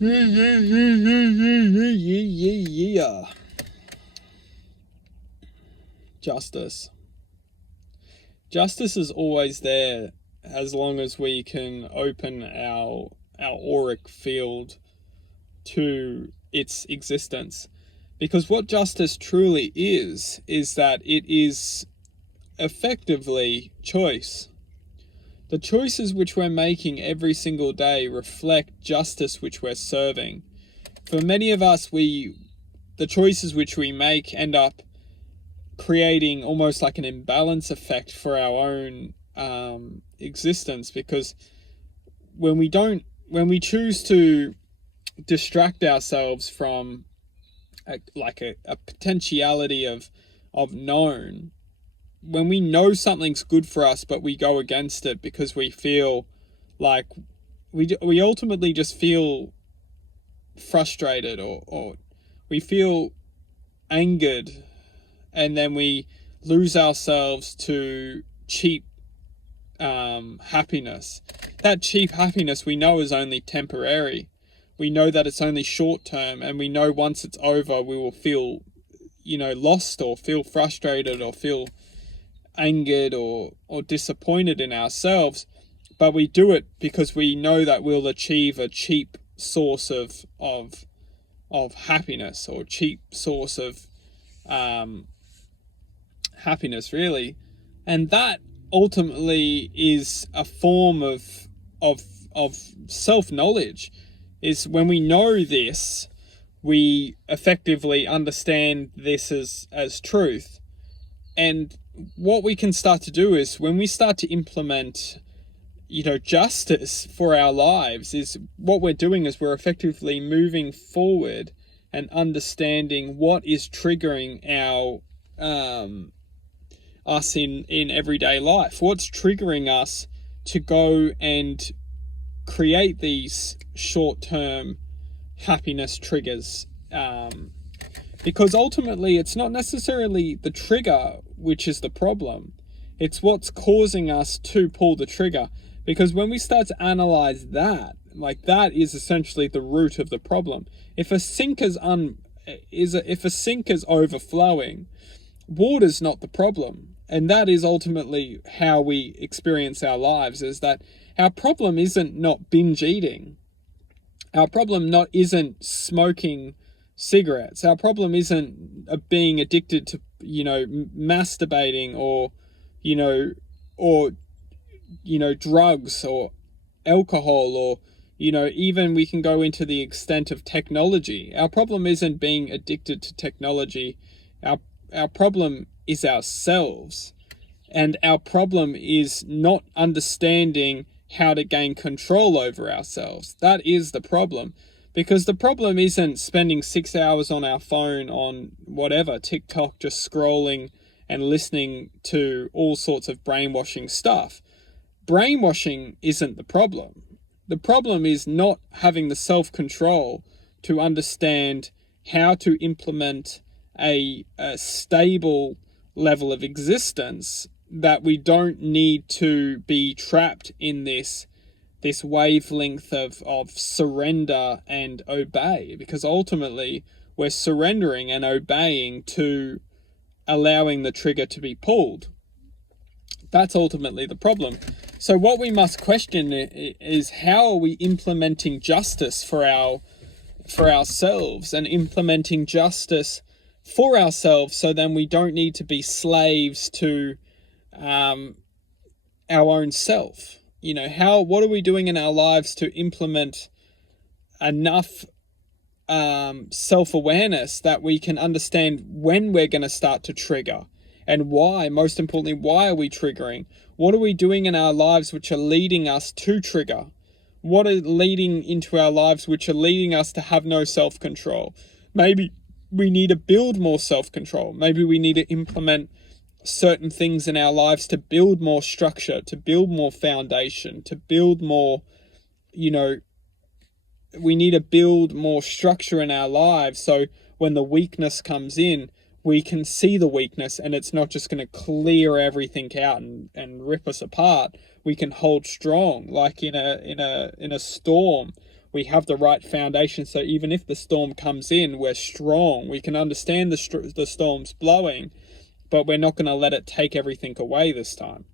Yeah. Justice. Justice is always there as long as we can open our auric field to its existence. Because what justice truly is that it is effectively choice. The choices which we're making every single day reflect justice which we're serving. For many of us, the choices which we make end up creating almost like an imbalance effect for our own existence, because when we choose to distract ourselves from a potentiality of known, when we know something's good for us but we go against it because we feel like we ultimately just feel frustrated, or we feel angered, and then we lose ourselves to cheap happiness. That cheap happiness we know is only temporary. We know that it's only short term, and we know once it's over we will feel, lost, or feel frustrated, or feel angered, or disappointed in ourselves. But we do it because we know that we'll achieve a cheap source of happiness, or cheap source of happiness, really. And that ultimately is a form of self-knowledge. Is when we know this, we effectively understand this as truth. And what we can start to do is, when we start to implement justice for our lives, is what we're doing is we're effectively moving forward and understanding what is triggering our us in everyday life. What's triggering us to go and create these short-term happiness triggers, because ultimately it's not necessarily the trigger which is the problem, it's what's causing us to pull the trigger. Because when we start to analyze that, that is essentially the root of the problem. If a sink is overflowing, water's not the problem. And that is ultimately how we experience our lives, is that our problem isn't not binge eating. Our problem isn't smoking cigarettes. Our problem isn't being addicted to, masturbating, or drugs, or alcohol, or, even we can go into the extent of technology. Our problem isn't being addicted to technology. Our problem is ourselves. And our problem is not understanding how to gain control over ourselves. That is the problem. Because the problem isn't spending 6 hours on our phone on whatever, TikTok, just scrolling and listening to all sorts of brainwashing stuff. Brainwashing isn't the problem. The problem is not having the self-control to understand how to implement a stable level of existence, that we don't need to be trapped in this wavelength of surrender and obey, because ultimately we're surrendering and obeying to allowing the trigger to be pulled. That's ultimately the problem. So what we must question is, how are we implementing justice for ourselves, and implementing justice for ourselves, so then we don't need to be slaves to our own self. What are we doing in our lives to implement enough self-awareness that we can understand when we're going to start to trigger, and why. Most importantly, why are we triggering? What are we doing in our lives which are leading us to trigger? What are leading into our lives which are leading us to have no self-control? Maybe we need to build more self-control. Maybe we need to implement certain things in our lives to build more structure, to build more foundation, to build more, we need to build more structure in our lives, so when the weakness comes in, we can see the weakness, and it's not just going to clear everything out and rip us apart. We can hold strong, like in a storm. we have the right foundation. So even if the storm comes in, we're strong. We can understand the storm's blowing, but we're not going to let it take everything away this time.